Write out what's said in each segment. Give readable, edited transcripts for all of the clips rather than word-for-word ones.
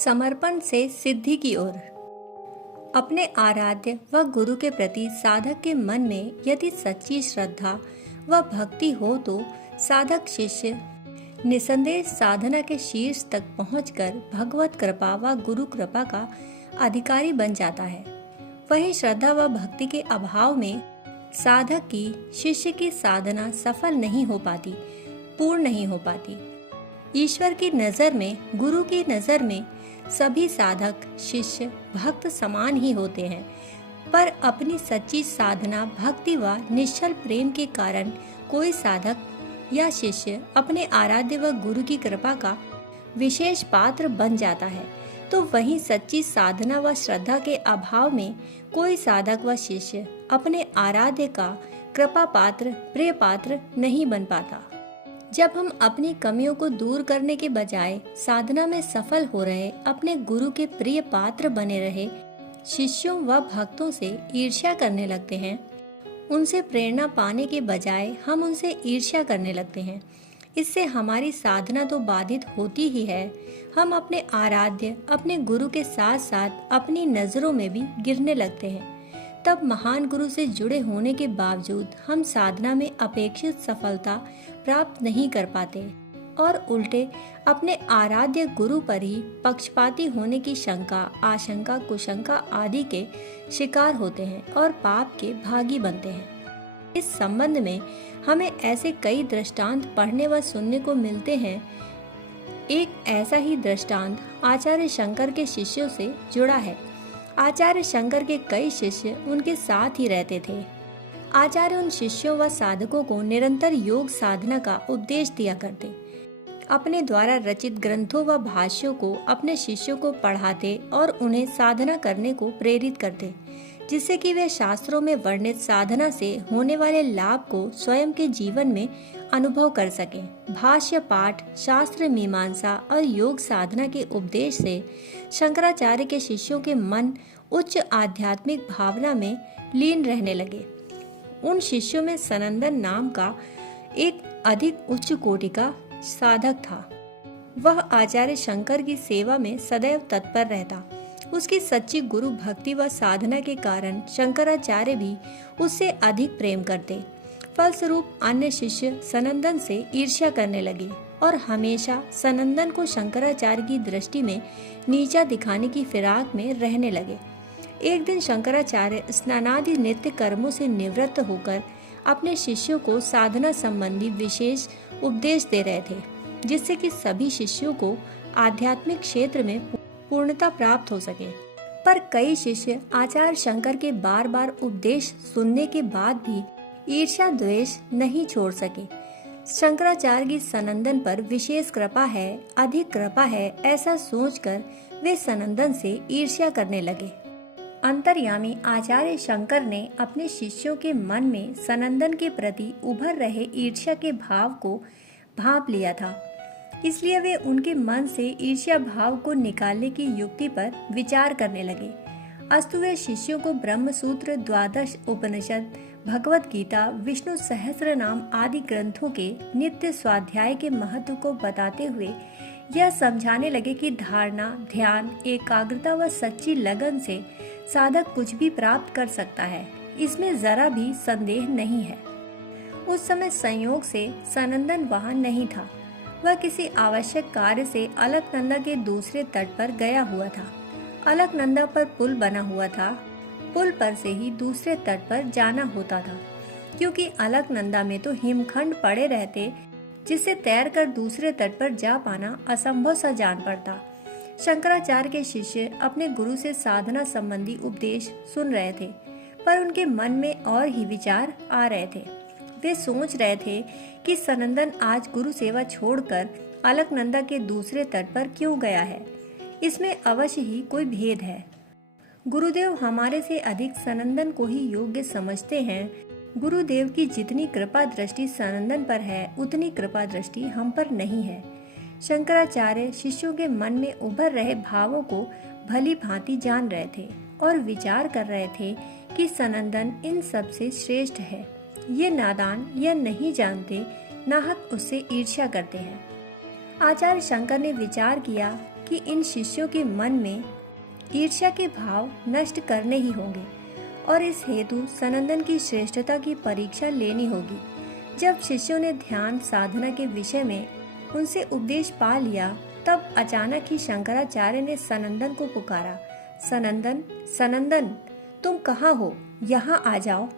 समर्पण से सिद्धि की ओर। अपने आराध्य व गुरु के प्रति साधक के मन में यदि सच्ची श्रद्धा व भक्ति हो तो साधक शिष्य निसंदेह साधना के शीर्ष तक पहुंचकर भगवत कृपा व गुरु कृपा का अधिकारी बन जाता है। वहीं श्रद्धा व भक्ति के अभाव में साधक की शिष्य की साधना सफल नहीं हो पाती, पूर्ण नहीं हो पाती। ईश्वर की नज़र में, गुरु की नज़र में सभी साधक शिष्य भक्त समान ही होते हैं, पर अपनी सच्ची साधना भक्ति व निश्चल प्रेम के कारण कोई साधक या शिष्य अपने आराध्य व गुरु की कृपा का विशेष पात्र बन जाता है, तो वहीं सच्ची साधना व श्रद्धा के अभाव में कोई साधक व शिष्य अपने आराध्य का कृपा पात्र, प्रिय पात्र नहीं बन पाता। जब हम अपनी कमियों को दूर करने के बजाय साधना में सफल हो रहे अपने गुरु के प्रिय पात्र बने रहे शिष्यों व भक्तों से ईर्ष्या करने लगते हैं, उनसे प्रेरणा पाने के बजाय हम उनसे ईर्ष्या करने लगते हैं, इससे हमारी साधना तो बाधित होती ही है, हम अपने आराध्य, अपने गुरु के साथ साथ अपनी नज़रों में भी गिरने लगते हैं। तब महान गुरु से जुड़े होने के बावजूद हम साधना में अपेक्षित सफलता प्राप्त नहीं कर पाते और उल्टे अपने आराध्य गुरु पर ही पक्षपाती होने की शंका, आशंका, कुशंका आदि के शिकार होते हैं और पाप के भागी बनते हैं। इस संबंध में हमें ऐसे कई दृष्टांत पढ़ने व सुनने को मिलते हैं। एक ऐसा ही दृष्टांत आचार्य शंकर के शिष्यों से जुड़ा है। आचार्य शंकर के कई शिष्य उनके साथ ही रहते थे। आचार्य उन शिष्यों व साधकों को निरंतर योग साधना का उपदेश दिया करते। अपने द्वारा रचित ग्रंथों व भाष्यों को अपने शिष्यों को पढ़ाते और उन्हें साधना करने को प्रेरित करते, जिससे कि वे शास्त्रों में वर्णित साधना से होने वाले लाभ को स्वयं के जीवन में अनुभव कर सकें। भाष्य पाठ, शास्त्र मीमांसा और योग साधना के उपदेश से शंकराचार्य के शिष्यों के मन उच्च आध्यात्मिक भावना में लीन रहने लगे। उन शिष्यों में सनंदन नाम का एक अधिक उच्च कोटि का साधक था। वह आचार्य शंकर की सेवा में सदैव तत्पर रहता। उसकी सच्ची गुरु भक्ति व साधना के कारण शंकराचार्य भी उससे अधिक प्रेम करते। फलस्वरूप अन्य शिष्य सनंदन से ईर्ष्या करने लगे और हमेशा सनंदन को शंकराचार्य की दृष्टि में नीचा दिखाने की फिराक में रहने लगे। एक दिन शंकराचार्य स्नानादि नित्य कर्मों से निवृत्त होकर अपने शिष्यों को साधना संबंधी विशेष उपदेश दे रहे थे, जिससे कि सभी शिष्यों को आध्यात्मिक क्षेत्र में पूर्णता प्राप्त हो सके। पर कई शिष्य आचार्य शंकर के बार बार उपदेश सुनने के बाद भी ईर्ष्या द्वेष नहीं छोड़ सके। शंकराचार्य की सनंदन पर विशेष कृपा है, अधिक कृपा है, ऐसा सोचकर वे सनंदन से ईर्ष्या करने लगे। अंतर्यामी आचार्य शंकर ने अपने शिष्यों के मन में सनंदन के प्रति उभर रहे ईर्ष्या के भाव को भांप लिया था, इसलिए वे उनके मन से ईर्ष्या भाव को निकालने की युक्ति पर विचार करने लगे। अस्तु वे शिष्यों को ब्रह्मसूत्र, द्वादश उपनिषद, भगवत गीता, विष्णु सहस्त्र नाम आदि ग्रंथों के नित्य स्वाध्याय के महत्व को बताते हुए यह समझाने लगे कि धारणा, ध्यान, एकाग्रता व सच्ची लगन से साधक कुछ भी प्राप्त कर सकता है, इसमें जरा भी संदेह नहीं है। उस समय संयोग से सनंदन वहां नहीं था। वह किसी आवश्यक कार्य से अलकनंदा के दूसरे तट पर गया हुआ था। अलकनंदा पर पुल बना हुआ था। पुल पर से ही दूसरे तट पर जाना होता था, क्योंकि अलकनंदा में तो हिमखंड पड़े रहते, जिससे तैरकर दूसरे तट पर जा पाना असंभव सा जान पड़ता। शंकराचार्य के शिष्य अपने गुरु से साधना संबंधी उपदेश सुन रहे थे, पर उनके मन में और ही विचार आ रहे थे। वे सोच रहे थे कि सनंदन आज गुरु सेवा छोड़कर अलकनंदा के दूसरे तट पर क्यों गया है। इसमें अवश्य ही कोई भेद है। गुरुदेव हमारे से अधिक सनंदन को ही योग्य समझते हैं। गुरुदेव की जितनी कृपा दृष्टि सनंदन पर है, उतनी कृपा दृष्टि हम पर नहीं है। शंकराचार्य शिष्यों के मन में उभर रहे भावों को भली भांति जान रहे थे और विचार कर रहे थे कि सनंदन इन सब से श्रेष्ठ है। ये नादान यह नहीं जानते, नाहक उससे ईर्ष्या करते हैं। आचार्य शंकर ने विचार किया कि इन शिष्यों के मन में ईर्ष्या के भाव नष्ट करने ही होंगे और इस हेतु सनंदन की श्रेष्ठता की परीक्षा लेनी होगी। जब शिष्यों ने ध्यान साधना के विषय में उनसे उपदेश पा लिया, तब अचानक ही शंकराचार्य ने सनंदन को पुकारा, सनंदन, सनंदन, तुम कहाँ हो? यहाँ आ जाओ।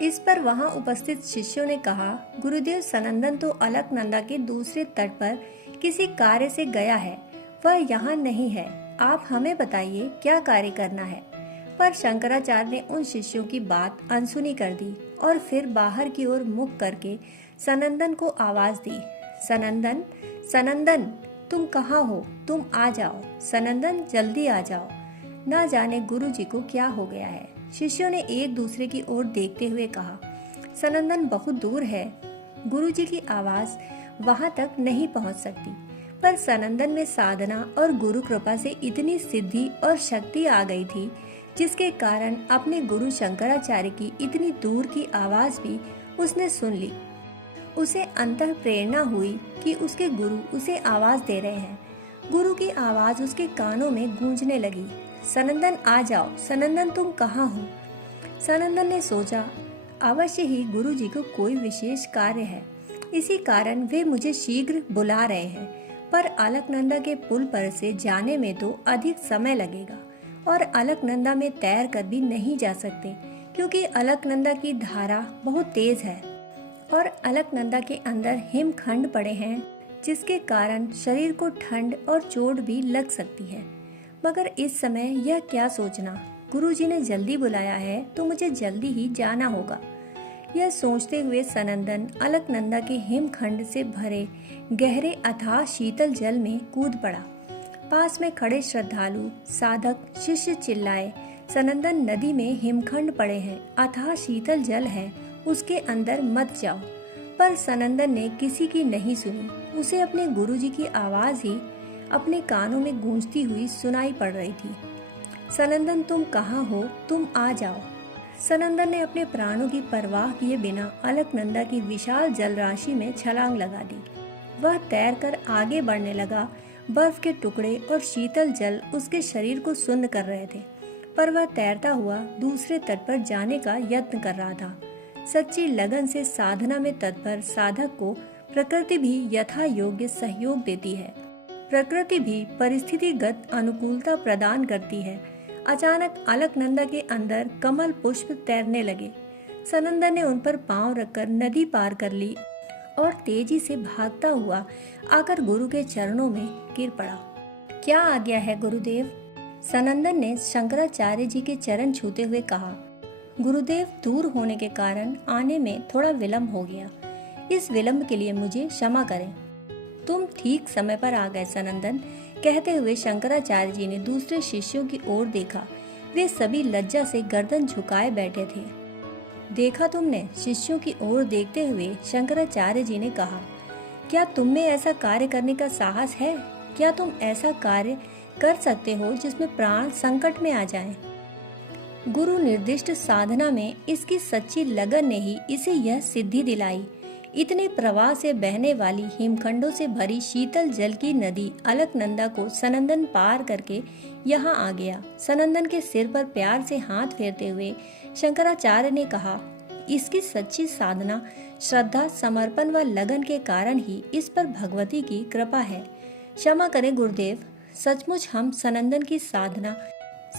इस पर वहाँ उपस्थित शिष्यों ने कहा, गुरुदेव, सनंदन तो अलकनंदा के दूसरे तट पर किसी कार्य से गया है, वह यहाँ नहीं है। आप हमें बताइए क्या कार्य करना है। पर शंकराचार्य ने उन शिष्यों की बात अनसुनी कर दी और फिर बाहर की ओर मुख करके सनंदन को आवाज दी, सनंदन, सनंदन, तुम कहाँ हो? तुम आ जाओ। सनंदन, जल्दी आ जाओ। ना जाने गुरुजी को क्या हो गया है। शिष्यों ने एक दूसरे की ओर देखते हुए कहा, सनंदन बहुत दूर है, गुरुजी की आवाज वहां तक नहीं पहुंच सकती। पर सनंदन में साधना और गुरु कृपा से इतनी सिद्धि और शक्ति आ गई थी, जिसके कारण अपने गुरु शंकराचार्य की इतनी दूर की आवाज भी उसने सुन ली। उसे अंतः प्रेरणा हुई कि उसके गुरु उसे आवाज दे रहे हैं। गुरु की आवाज उसके कानों में गूंजने लगी, सनंदन आ जाओ, सनंदन तुम कहाँ हो? सनंदन ने सोचा, अवश्य ही गुरु जी को कोई विशेष कार्य है, इसी कारण वे मुझे शीघ्र बुला रहे हैं। पर अलकनंदा के पुल पर से जाने में तो अधिक समय लगेगा और अलकनंदा में तैर कर भी नहीं जा सकते, क्योंकि अलकनंदा की धारा बहुत तेज है और अलकनंदा के अंदर हिमखंड पड़े हैं, जिसके कारण शरीर को ठंड और चोट भी लग सकती है। मगर इस समय यह क्या सोचना, गुरुजी ने जल्दी बुलाया है तो मुझे जल्दी ही जाना होगा। यह सोचते हुए सनंदन अलकनंदा के हिमखंड से भरे गहरे अथाह शीतल जल में कूद पड़ा। पास में खड़े श्रद्धालु साधक शिष्य चिल्लाए, सनंदन, नदी में हिमखंड पड़े हैं, अथाह शीतल जल है, उसके अंदर मत जाओ। पर सनंदन ने किसी की नहीं सुनी। उसे अपने गुरुजी की आवाज ही अपने कानों में गूंजती हुई सुनाई पड़ रही थी, सनंदन तुम कहाँ हो? तुम आ जाओ। सनंदन ने अपने प्राणों की परवाह किए बिना अलकनंदा की विशाल जलराशि में छलांग लगा दी। वह तैरकर आगे बढ़ने लगा। बर्फ के टुकड़े और शीतल जल उसके शरीर को सुन्न कर रहे थे, पर वह तैरता हुआ दूसरे तट पर जाने का यत्न कर रहा था। सच्ची लगन से साधना में तत्पर साधक को प्रकृति भी यथा योग्य सहयोग देती है। प्रकृति भी परिस्थितिगत अनुकूलता प्रदान करती है। अचानक अलकनंदा के अंदर कमल पुष्प तैरने लगे। सनंदन ने उन पर पांव रखकर नदी पार कर ली और तेजी से भागता हुआ आकर गुरु के चरणों में गिर पड़ा। क्या आज्ञा है गुरुदेव? सनंदन ने शंकराचार्य जी के चरण छूते हुए कहा, गुरुदेव, दूर होने के कारण आने में थोड़ा विलंब हो गया। इस विलंब के लिए मुझे क्षमा करें। तुम ठीक समय पर आ गए सनंदन, कहते हुए शंकराचार्य जी ने दूसरे शिष्यों की ओर देखा। वे सभी लज्जा से गर्दन झुकाए बैठे थे। देखा तुमने? शिष्यों की ओर देखते हुए शंकराचार्य जी ने कहा, क्या तुम में ऐसा कार्य करने का साहस है? क्या तुम ऐसा कार्य कर सकते हो जिसमें प्राण संकट में आ जाएं? गुरु निर्दिष्ट साधना में इसकी सच्ची लगन ने ही इसे यह सिद्धि दिलाई। इतने प्रवाह से बहने वाली हिमखंडों से भरी शीतल जल की नदी अलकनंदा को सनंदन पार करके यहाँ आ गया। सनंदन के सिर पर प्यार से हाथ फेरते हुए शंकराचार्य ने कहा, इसकी सच्ची साधना, श्रद्धा, समर्पण व लगन के कारण ही इस पर भगवती की कृपा है। क्षमा करें गुरुदेव, सचमुच हम सनंदन की साधना,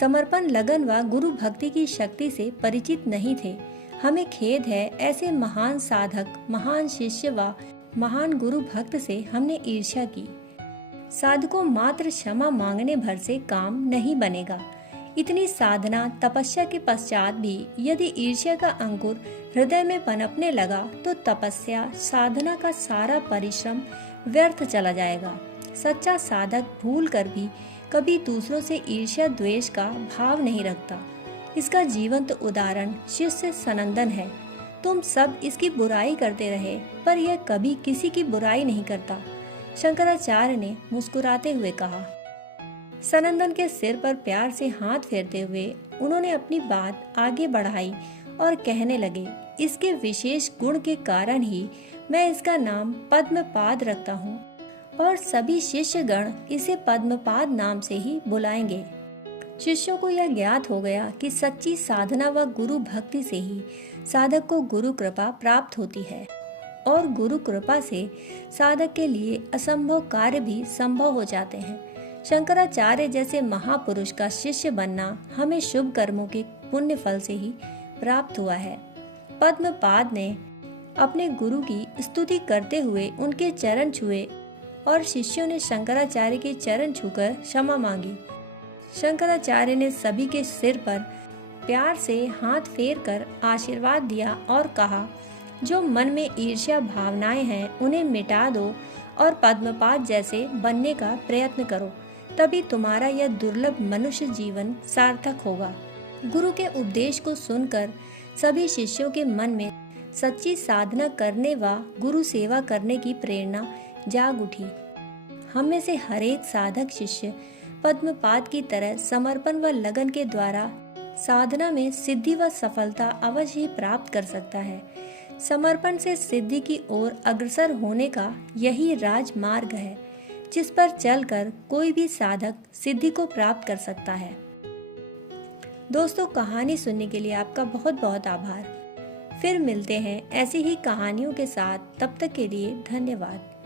समर्पण, लगन व गुरु भक्ति की शक्ति से परिचित नहीं थे। हमें खेद है, ऐसे महान साधक, महान शिष्य व महान गुरु भक्त से हमने ईर्ष्या की। साधकों, मात्र क्षमा मांगने भर से काम नहीं बनेगा। इतनी साधना तपस्या के पश्चात भी यदि ईर्ष्या का अंकुर हृदय में पनपने लगा तो तपस्या, साधना का सारा परिश्रम व्यर्थ चला जाएगा। सच्चा साधक भूल कर भी कभी दूसरों से ईर्ष्या द्वेष का भाव नहीं रखता। इसका जीवंत उदाहरण शिष्य सनंदन है। तुम सब इसकी बुराई करते रहे, पर यह कभी किसी की बुराई नहीं करता। शंकराचार्य ने मुस्कुराते हुए कहा। सनंदन के सिर पर प्यार से हाथ फेरते हुए उन्होंने अपनी बात आगे बढ़ाई और कहने लगे, इसके विशेष गुण के कारण ही मैं इसका नाम पद्मपाद रखता हूँ। और सभी शिष्यगण इसे पद्मपाद नाम से ही बुलाएंगे। शिष्यों को यह ज्ञात हो गया कि सच्ची साधना व गुरु भक्ति से ही साधक को गुरु कृपा प्राप्त होती है और गुरु कृपा से साधक के लिए असंभव कार्य भी संभव हो जाते हैं। शंकराचार्य जैसे महापुरुष का शिष्य बनना हमें शुभ कर्मों के पुण्य फल से ही प्राप्त हुआ है। पद्मपाद ने अपने गुरु की स्तुति करते हुए उनके चरण छुए और शिष्यों ने शंकराचार्य के चरण छूकर क्षमा मांगी। शंकराचार्य ने सभी के सिर पर प्यार से हाथ फेर कर आशीर्वाद दिया और कहा, जो मन में ईर्ष्या भावनाएं हैं उन्हें मिटा दो और पद्मपाद जैसे बनने का प्रयत्न करो, तभी तुम्हारा यह दुर्लभ मनुष्य जीवन सार्थक होगा। गुरु के उपदेश को सुनकर सभी शिष्यों के मन में सच्ची साधना करने व गुरु सेवा करने की प्रेरणा जाग उठी। हम में से हर एक साधक शिष्य पद्मपाद की तरह समर्पण व लगन के द्वारा साधना में सिद्धि व सफलता अवश्य ही प्राप्त कर सकता है। समर्पण से सिद्धि की ओर अग्रसर होने का यही राजमार्ग है, जिस पर चलकर कोई भी साधक सिद्धि को प्राप्त कर सकता है। दोस्तों, कहानी सुनने के लिए आपका बहुत बहुत आभार। फिर मिलते हैं ऐसी ही कहानियों के साथ। तब तक के लिए धन्यवाद।